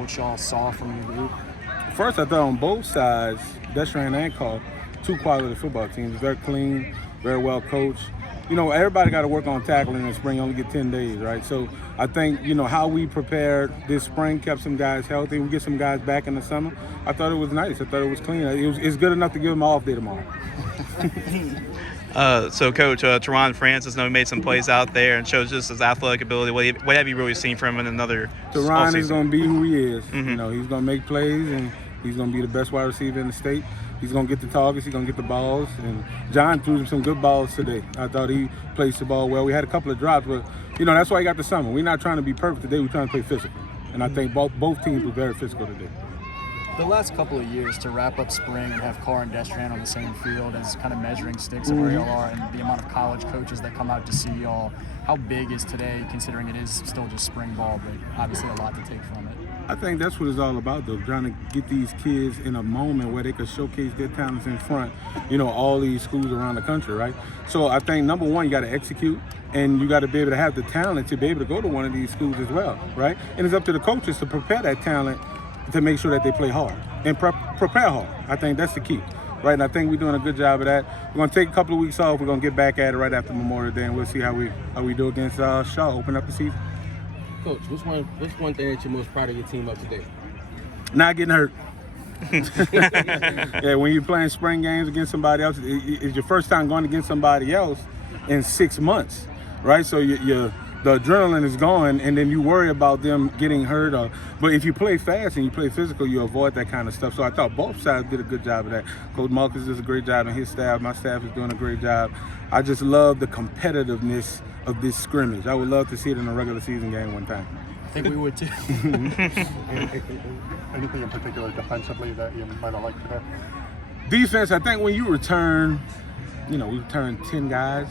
what y'all saw from your group? First, I thought on both sides, Deschamps and Karr, two quality football teams. Very clean, very well coached. Everybody got to work on tackling in spring. You only get 10 days, right? So I think, how we prepared this spring kept some guys healthy. We get some guys back in the summer. I thought it was nice. I thought it was clean. It's good enough to give them an off day tomorrow. So, Coach, Teron Francis, I know he made some plays out there and shows just his athletic ability. What have you really seen from him in another Teron is going to be who he is. Mm-hmm. He's going to make plays, and he's going to be the best wide receiver in the state. He's going to get the targets. He's going to get the balls. And John threw him some good balls today. I thought he placed the ball well. We had a couple of drops, but, that's why he got the summer. We're not trying to be perfect today. We're trying to play physical. And I think both teams were very physical today. The last couple of years, to wrap up spring and have Karr and Deschamps on the same field as kind of measuring sticks of where y'all are and the amount of college coaches that come out to see y'all, how big is today, considering it is still just spring ball, but obviously a lot to take from it? I think that's what it's all about, though, trying to get these kids in a moment where they can showcase their talents in front, all these schools around the country, right? So I think, number one, you got to execute, and you got to be able to have the talent to be able to go to one of these schools as well, right? And it's up to the coaches to prepare that talent to make sure that they play hard and prepare hard. I think that's the key, right? And I think we're doing a good job of that. We're going to take a couple of weeks off. We're going to get back at it right after Memorial Day, and we'll see how we do against Shaw, open up the season. Coach, what's one thing that you're most proud of your team of today? Not getting hurt. Yeah, when you're playing spring games against somebody else, it's your first time going against somebody else in 6 months, right? So the adrenaline is gone, and then you worry about them getting hurt. But if you play fast and you play physical, you avoid that kind of stuff. So I thought both sides did a good job of that. Coach Marcus does a great job, and his staff, my staff is doing a great job. I just love the competitiveness of this scrimmage. I would love to see it in a regular season game one time. I think we would too. Anything in particular defensively that you might have liked today? Defense, I think when you return, we return 10 guys.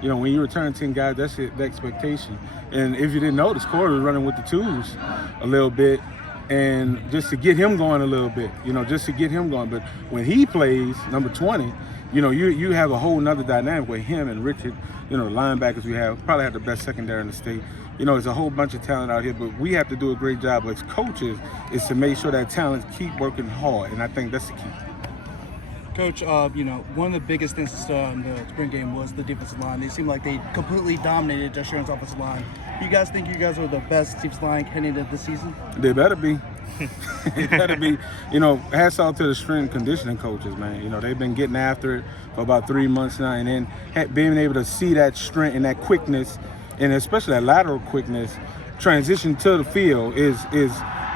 When you return 10 guys, that's the expectation. And if you didn't notice, Karr was running with the twos a little bit, and just to get him going a little bit, just to get him going. But when he plays, number 20, you have a whole nother dynamic with him and Richard, the linebackers we have, probably have the best secondary in the state. There's a whole bunch of talent out here, but we have to do a great job as coaches is to make sure that talent keep working hard, and I think that's the key. Coach, one of the biggest things in the spring game was the defensive line. They seemed like they completely dominated Deschamps' offensive line. You guys think you guys are the best defensive line heading into the season? They better be. It better be. Hats off to the strength and conditioning coaches, man. They've been getting after it for about 3 months now, and then being able to see that strength and that quickness, and especially that lateral quickness, transition to the field is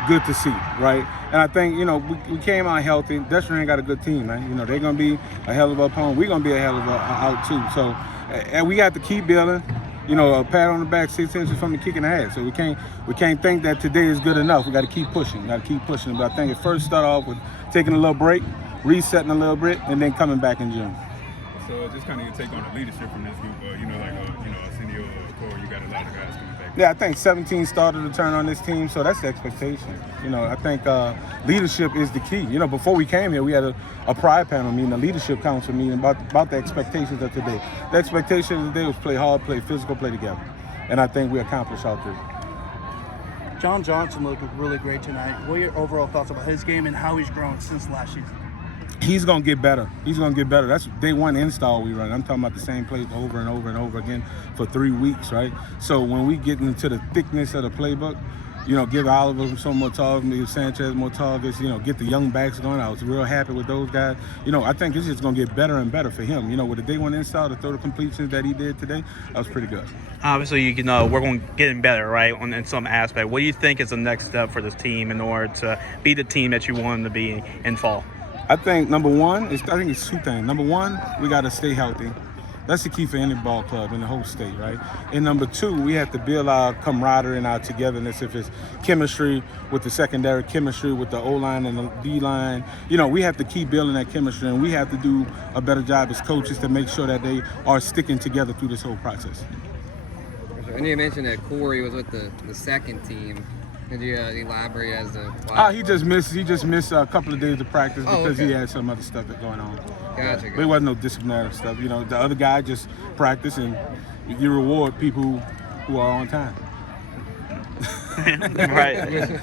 good to see, right? And I think, we came out healthy. Deschamps got a good team, man. They're going to be a hell of a opponent. We're going to be a hell of a out, too. So, and we got to keep building. A pat on the back, 6 inches from the kick in the head. So we can't think that today is good enough. We got to keep pushing. But I think it first start off with taking a little break, resetting a little bit, and then coming back in June. So just kind of your take on the leadership from this group. Arsenio, Karr, you got a lot of guys coming back. Yeah, I think 17 started to turn on this team, so that's the expectation. I think leadership is the key. Before we came here, we had a pride panel meeting, a leadership council meeting about the expectations of today. The expectation of today was play hard, play physical, play together. And I think we accomplished all three. John Johnson looked really great tonight. What are your overall thoughts about his game and how he's grown since last season? He's going to get better. That's day one install we run. I'm talking about the same plays over and over and over again for 3 weeks, right? So when we get into the thickness of the playbook, give Oliver some more targets, give Sanchez more targets, get the young backs going. I was real happy with those guys. I think it's just going to get better and better for him. With the day one install, to throw the completions that he did today, that was pretty good. Obviously, you can work on getting better, right, in some aspect. What do you think is the next step for this team in order to be the team that you want them to be in fall? I think number one is it's two things. Number one, we got to stay healthy. That's the key for any ball club in the whole state, right? And number two, we have to build our camaraderie and our togetherness. If it's chemistry with the secondary, chemistry with the O-line and the D-line, we have to keep building that chemistry, and we have to do a better job as coaches to make sure that they are sticking together through this whole process. And you mentioned that Corey was with the second team. Could you elaborate as to why? He just missed a couple of days of practice because okay. he had some other stuff that's going on. Gotcha. There wasn't no disciplinary stuff. The other guy just practiced, and you reward people who are on time. Right.